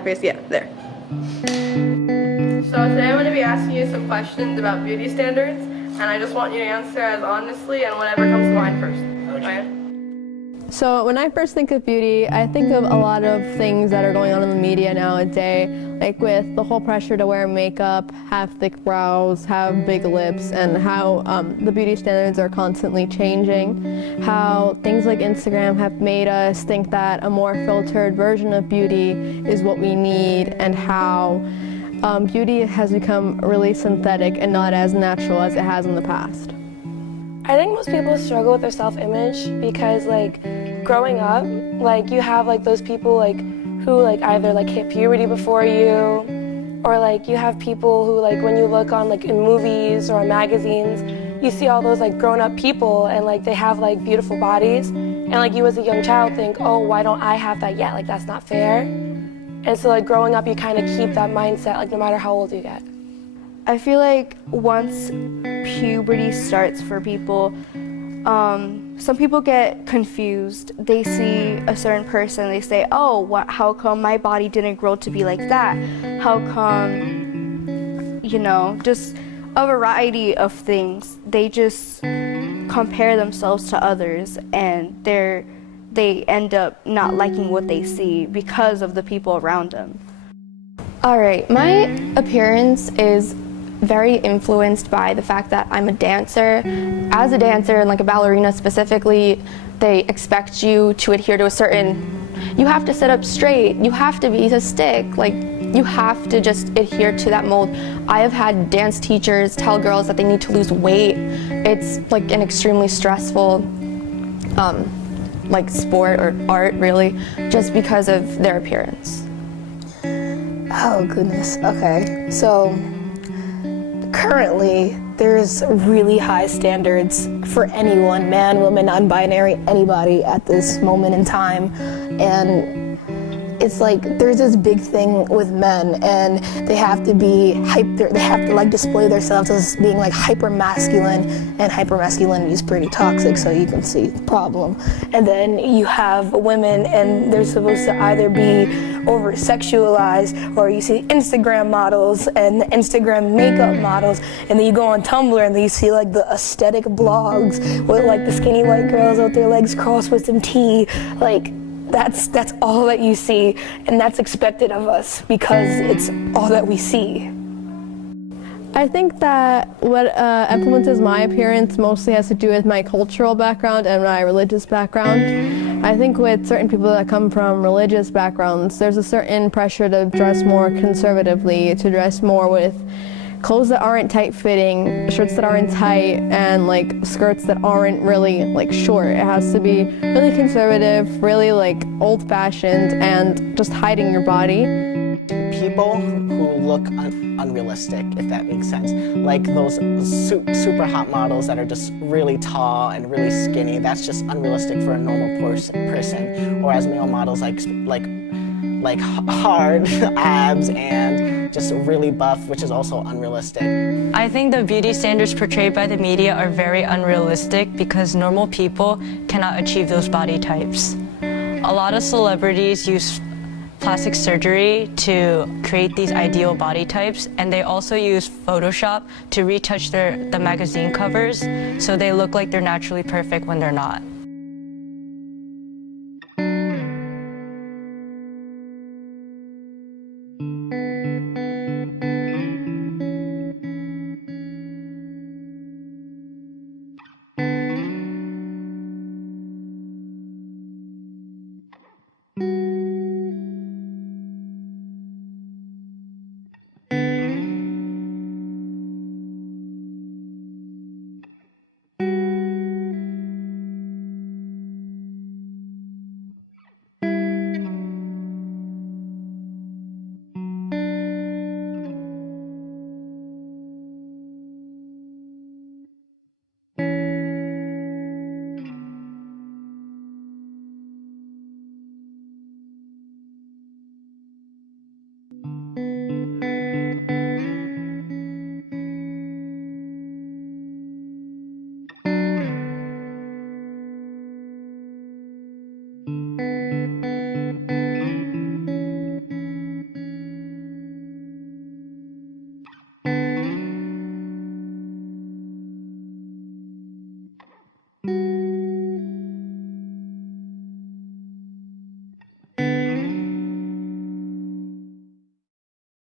Face, yeah, there. So today I'm going to be asking you some questions about beauty standards, and I just want you to answer as honestly and whatever comes to mind first. Okay? So when I first think of beauty, I think of a lot of things that are going on in the media nowadays, like with the whole pressure to wear makeup, have thick brows, have big lips, and how the beauty standards are constantly changing. How things like Instagram have made us think that a more filtered version of beauty is what we need, and how beauty has become really synthetic and not as natural as it has in the past. I think most people struggle with their self-image because, like, growing up, like, you have, like, those people, like, who, like, either, like, hit puberty before you, or, like, you have people who, like, when you look on, like, in movies or on magazines, you see all those, like, grown-up people, and, like, they have, like, beautiful bodies, and, like, you as a young child think, oh, why don't I have that yet? Like, that's not fair. And so, like, growing up, you kind of keep that mindset, like, no matter how old you get. I feel like once puberty starts for people, some people get confused. They see a certain person, they say, oh, how come my body didn't grow to be like that? How come, you know, just a variety of things. They just compare themselves to others, and they end up not liking what they see because of the people around them. All right, my appearance is very influenced by the fact that I'm a dancer. As a dancer, and like a ballerina specifically, they expect you to adhere to a certain, you have to sit up straight, you have to be a stick, like you have to just adhere to that mold. I have had dance teachers tell girls that they need to lose weight. It's like an extremely stressful like sport or art, really, just because of their appearance. Oh goodness, okay. So currently there's really high standards for anyone, man, woman, non-binary, anybody at this moment in time. And it's like there's this big thing with men, and they have to be they have to like display themselves as being like hyper masculine, and hyper masculinity is pretty toxic, so you can see the problem. And then you have women, and they're supposed to either be over sexualized, or you see Instagram models and the Instagram makeup models, and then you go on Tumblr and then you see like the aesthetic blogs with like the skinny white girls with their legs crossed with some tea. Like that's all that you see, and that's expected of us because it's all that we see. I think that what influences my appearance mostly has to do with my cultural background and my religious background. I think with certain people that come from religious backgrounds, there's a certain pressure to dress more conservatively, to dress more with clothes that aren't tight-fitting, shirts that aren't tight, and like skirts that aren't really like short. It has to be really conservative, really like old-fashioned, and just hiding your body. People who look unrealistic, if that makes sense. Like those super hot models that are just really tall and really skinny, that's just unrealistic for a normal person. Whereas male models like hard abs and just really buff, which is also unrealistic. I think the beauty standards portrayed by the media are very unrealistic because normal people cannot achieve those body types. A lot of celebrities use plastic surgery to create these ideal body types, and they also use Photoshop to retouch the magazine covers so they look like they're naturally perfect when they're not. you.